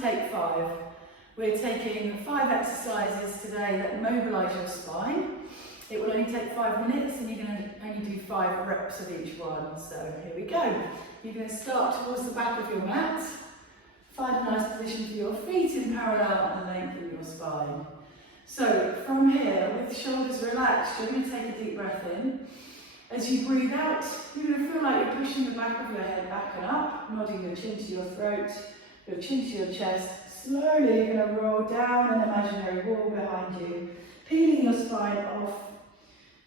to take 5. We're taking 5 exercises today that mobilise your spine. It will only take 5 minutes and you're going to only do 5 reps of each one. So here we go. You're going to start towards the back of your mat. Find a nice position for your feet in parallel and lengthen your spine. So from here, with shoulders relaxed, you're going to take a deep breath in. As you breathe out, you're going to feel like you're pushing the back of your head back and up, nodding your chin to your throat, your chin to your chest. Slowly you're going to roll down an imaginary wall behind you, peeling your spine off,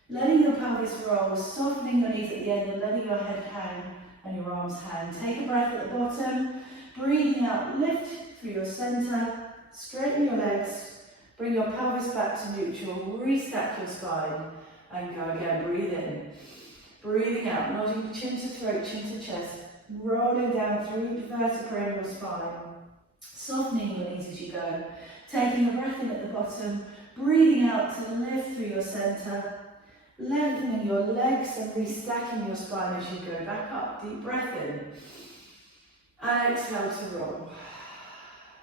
letting your pelvis roll, softening your knees at the end and letting your head hang and your arms hang. Take a breath at the bottom, breathing out, lift through your centre, straighten your legs, bring your pelvis back to neutral, restack your spine and go again. Breathe in, breathing out, nodding chin to throat, chin to chest, rolling down through each vertebrae in your spine, softening your knees as you go, taking a breath in at the bottom, breathing out to lift through your centre, lengthening your legs and restacking your spine as you go back up. Deep breath in and exhale to roll.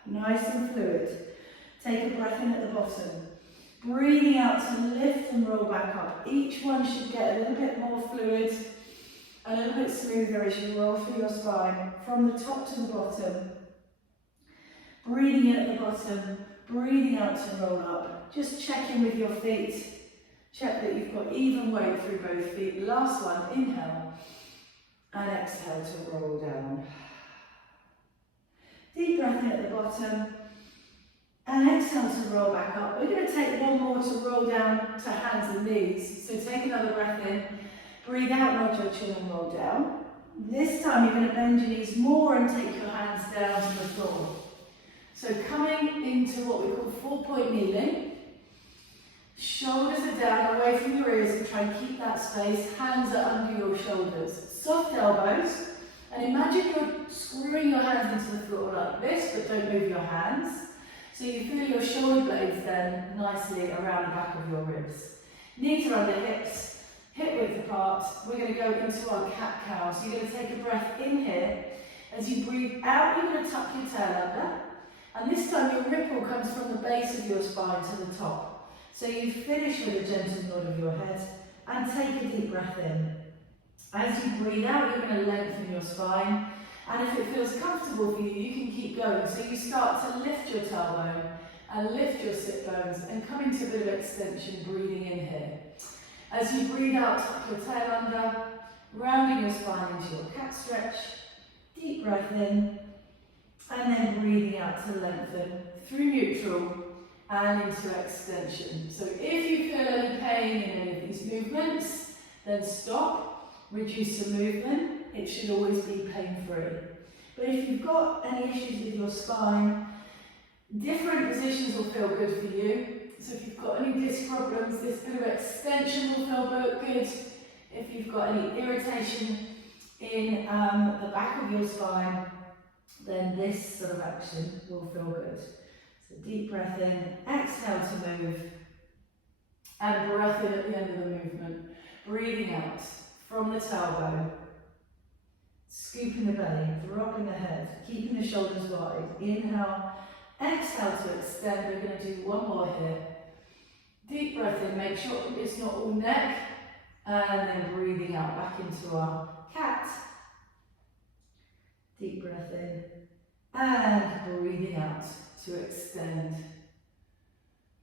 Nice and fluid. Take a breath in at the bottom, breathing out to lift and roll back up. Each one should get a little bit more fluid, a little bit smoother as you roll through your spine from the top to the bottom. Breathing in at the bottom, breathing out to roll up. Just check in with your feet. Check that you've got even weight through both feet. Last one, inhale and exhale to roll down. Deep breath in at the bottom and exhale to roll back up. We're going to take one more to roll down to hands and knees. So take another breath in, breathe out, nod your chin and roll down. This time you're going to bend your knees more and take your hands down to the floor. So coming into what we call 4-point kneeling. Shoulders are down away from your ears and try and keep that space. Hands are under your shoulders. Soft elbows. And imagine you're screwing your hands into the floor like this, but don't move your hands. So you feel your shoulder blades then nicely around the back of your ribs. Knees are under hips, hip width apart. We're going to go into our cat-cow. So you're going to take a breath in here. As you breathe out, you're going to tuck your tail under. And this time your ripple comes from the base of your spine to the top. So you finish with a gentle nod of your head and take a deep breath in. As you breathe out, you're going to lengthen your spine. And if it feels comfortable for you, you can keep going. So you start to lift your tailbone and lift your sit bones and come into a bit of extension, breathing in here. As you breathe out, tuck your tail under, rounding your spine into your cat stretch. Deep breath in, and then breathing out to lengthen through neutral and into extension. So if you feel any pain in any of these movements, then stop, reduce the movement. It should always be pain-free. But if you've got any issues with your spine, different positions will feel good for you. So if you've got any disc problems, this bit of extension will feel good. If you've got any irritation in the back of your spine, then this sort of action will feel good. So deep breath in, exhale to move, and breath in at the end of the movement. Breathing out from the tailbone. Scooping the belly, dropping the head, keeping the shoulders wide. Inhale, exhale to extend. We're going to do one more here. Deep breath in, make sure it's not all neck. And then breathing out back into our cat. Deep breath in. And breathing out to extend.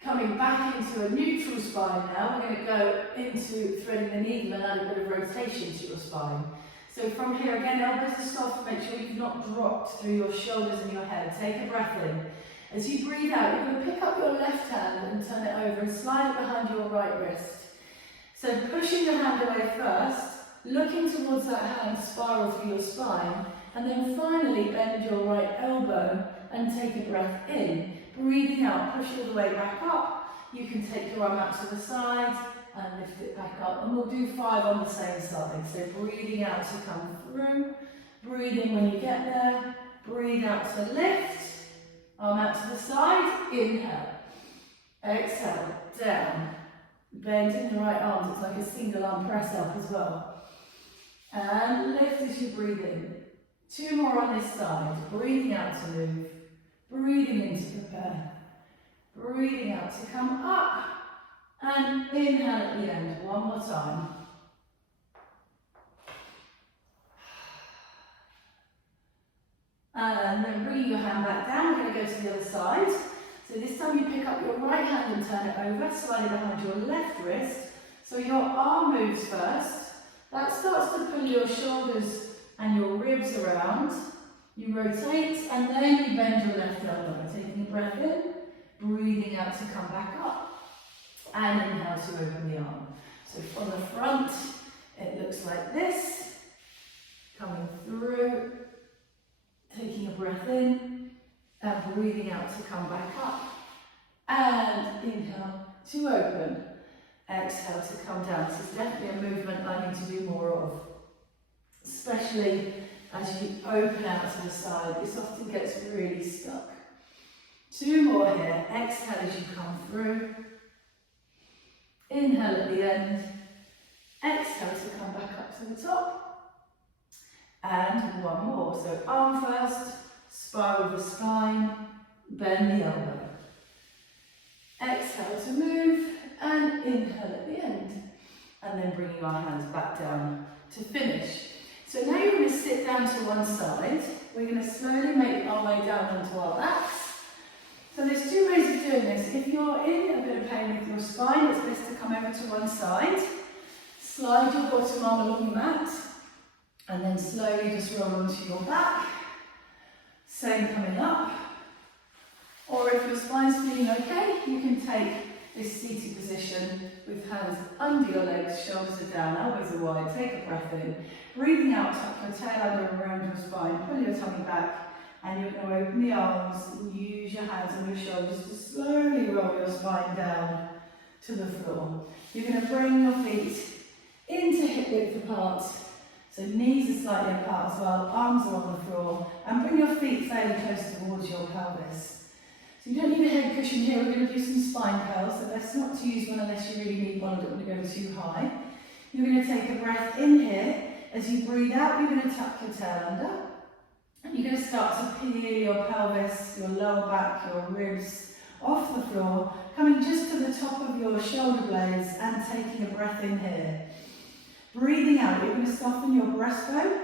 Coming back into a neutral spine now. We're going to go into threading the needle and add a bit of rotation to your spine. So from here again, elbows are soft, make sure you've not dropped through your shoulders and your head. Take a breath in. As you breathe out, you're going to pick up your left hand and turn it over and slide it behind your right wrist. So pushing your hand away first, looking towards that hand, spiral through your spine, and then finally bend your right elbow and take a breath in. Breathing out, push all the way back up. You can take your arm out to the side and lift it back up, and we'll do 5 on the same side. So breathing out to come through, breathe in when you get there, breathe out to lift, arm out to the side, inhale, exhale, down, bending the right arm, it's like a single arm press up as well, and lift as you breathe in. 2 more on this side, breathing out to move, breathe Breathing out to come up. And inhale at the end, one more time. And then bring your hand back down, we're going to go to the other side. So this time you pick up your right hand and turn it over, slightly behind your left wrist. So your arm moves first. That starts to pull your shoulders and your ribs around. You rotate and then you bend your left elbow. Taking a breath in, breathing out to come back up. And inhale to open the arm. So from the front, it looks like this. Coming through. Taking a breath in and breathing out to come back up. And inhale to open. Exhale to come down. This is definitely a movement I need to do more of. Especially as you open out to the side. This often gets really stuck. Two more here. Exhale as you come through. Inhale at the end. Exhale to come back up to the top. And one more. So arm first, spiral the spine, bend the elbow. Exhale to move and inhale at the end. And then bringing our hands back down to finish. So now you're going to sit down to one side. We're going to slowly make our way down onto our backs. So there's two ways of doing this. If you're in a bit of pain with your spine, it's best to come over to one side. Slide your bottom arm along the mat. And then slowly just roll onto your back. Same coming up. Or if your spine's feeling okay, you can take this seated position with hands under your legs, shoulders are down, elbows are wide. Take a breath in. Breathing out, tuck your tail under and around your spine. Pull your tummy back. And you're going to open the arms and use your hands on your shoulders to slowly roll your spine down to the floor. You're going to bring your feet into hip width apart. So knees are slightly apart as well, arms are on the floor, and bring your feet fairly close towards your pelvis. So you don't need a head cushion here, we're going to do some spine curls, so best not to use one unless you really need one, I don't want to go too high. You're going to take a breath in here. As you breathe out, you're going to tuck your tail under. And you're going to start to peel your pelvis, your lower back, your ribs off the floor, coming just to the top of your shoulder blades and taking a breath in here. Breathing out, you're going to soften your breastbone,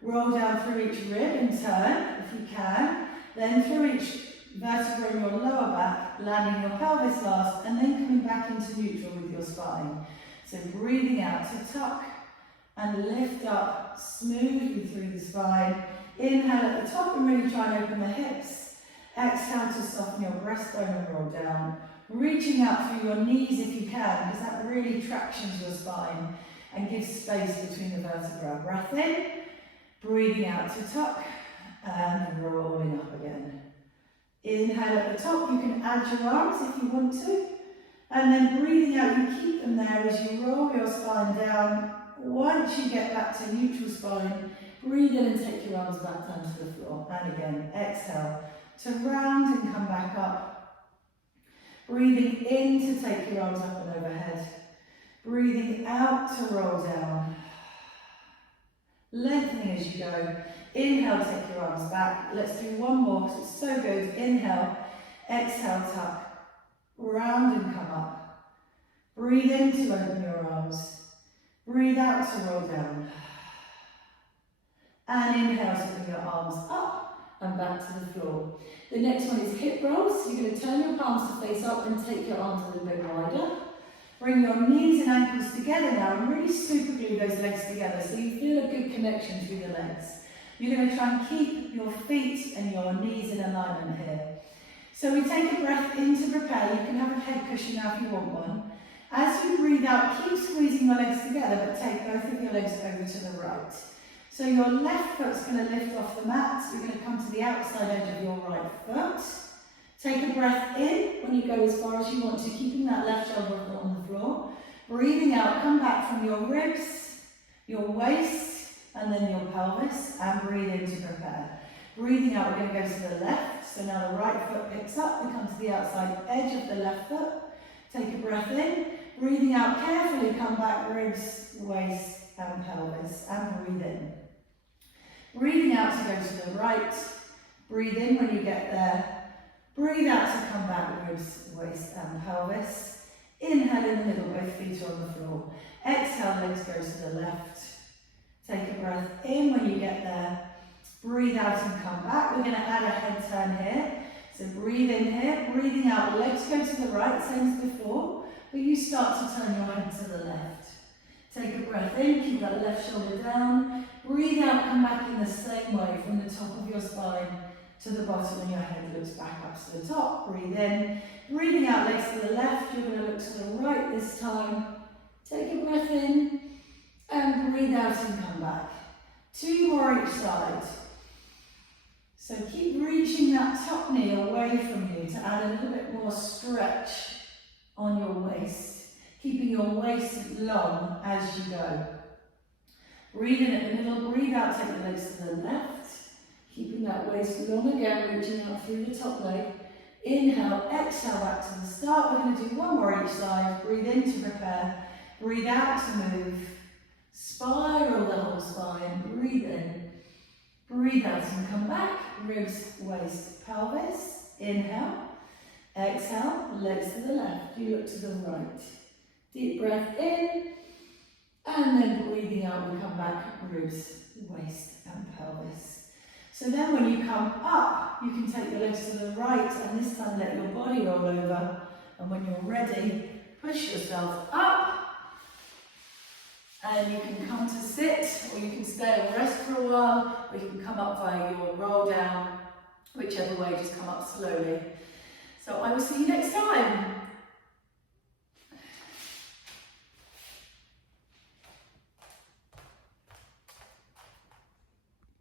roll down through each rib in turn, if you can, then through each vertebra in your lower back, landing your pelvis last, and then coming back into neutral with your spine. So breathing out to tuck and lift up smoothly through the spine. Inhale at the top and really try and open the hips. Exhale to soften your breastbone and roll down. Reaching out through your knees if you can, because that really tractions your spine and gives space between the vertebrae. Breath in, breathing out to tuck, and rolling up again. Inhale at the top, you can add your arms if you want to, and then breathing out, you keep them there as you roll your spine down. Once you get back to neutral spine, breathe in and take your arms back down to the floor. And again, exhale to round and come back up. Breathing in to take your arms up and overhead. Breathing out to roll down. Lengthening as you go. Inhale, take your arms back. Let's do one more because it's so good. Inhale, exhale, tuck. Round and come up. Breathe in to open your arms. Breathe out to roll down. And inhale to bring your arms up and back to the floor. The next one is hip rolls. You're going to turn your palms to face up and take your arms a little bit wider. Bring your knees and ankles together now and really super glue those legs together so you feel a good connection through the legs. You're going to try and keep your feet and your knees in alignment here. So we take a breath in to prepare. You can have a head cushion now if you want one. As you breathe out, keep squeezing your legs together, but take both of your legs over to the right. So your left foot's going to lift off the mat. You're going to come to the outside edge of your right foot. Take a breath in when you go as far as you want to, keeping that left elbow on the floor. Breathing out, come back from your ribs, your waist, and then your pelvis, and breathe in to prepare. Breathing out, we're going to go to the left. So now the right foot picks up, we come to the outside edge of the left foot. Take a breath in. Breathing out carefully, come back, ribs, waist, and pelvis, and breathe in. Breathing out to go to the right. Breathe in when you get there. Breathe out to come back, ribs, waist and pelvis. Inhale in the middle, both feet are on the floor. Exhale, legs go to the left. Take a breath in when you get there. Breathe out and come back. We're going to add a head turn here. So breathe in here, breathing out, legs go to the right, same as before, but you start to turn your head to the left. Take a breath in, keep that left shoulder down. Breathe out, come back in the same way from the top of your spine to the bottom and your head looks back up to the top. Breathe in, breathing out, legs to the left. You're going to look to the right this time. Take a breath in and breathe out and come back. 2 more each side. So keep reaching that top knee away from you to add a little bit more stretch on your waist, keeping your waist long as you go. Breathe in at the middle, breathe out, take the legs to the left, keeping that waist long again, reaching out through the top leg. Inhale, exhale back to the start. We're going to do 1 more each side. Breathe in to prepare, breathe out to move. Spiral the whole spine, breathe in. Breathe out and come back, ribs, waist, pelvis. Inhale, exhale, legs to the left, you look to the right. Deep breath in, and then breathing out, we come back, ribs, waist and pelvis. So then when you come up, you can take your legs to the right, and this time let your body roll over. And when you're ready, push yourself up. And you can come to sit, or you can stay and rest for a while, or you can come up via your roll down, whichever way, just come up slowly. So I will see you next time.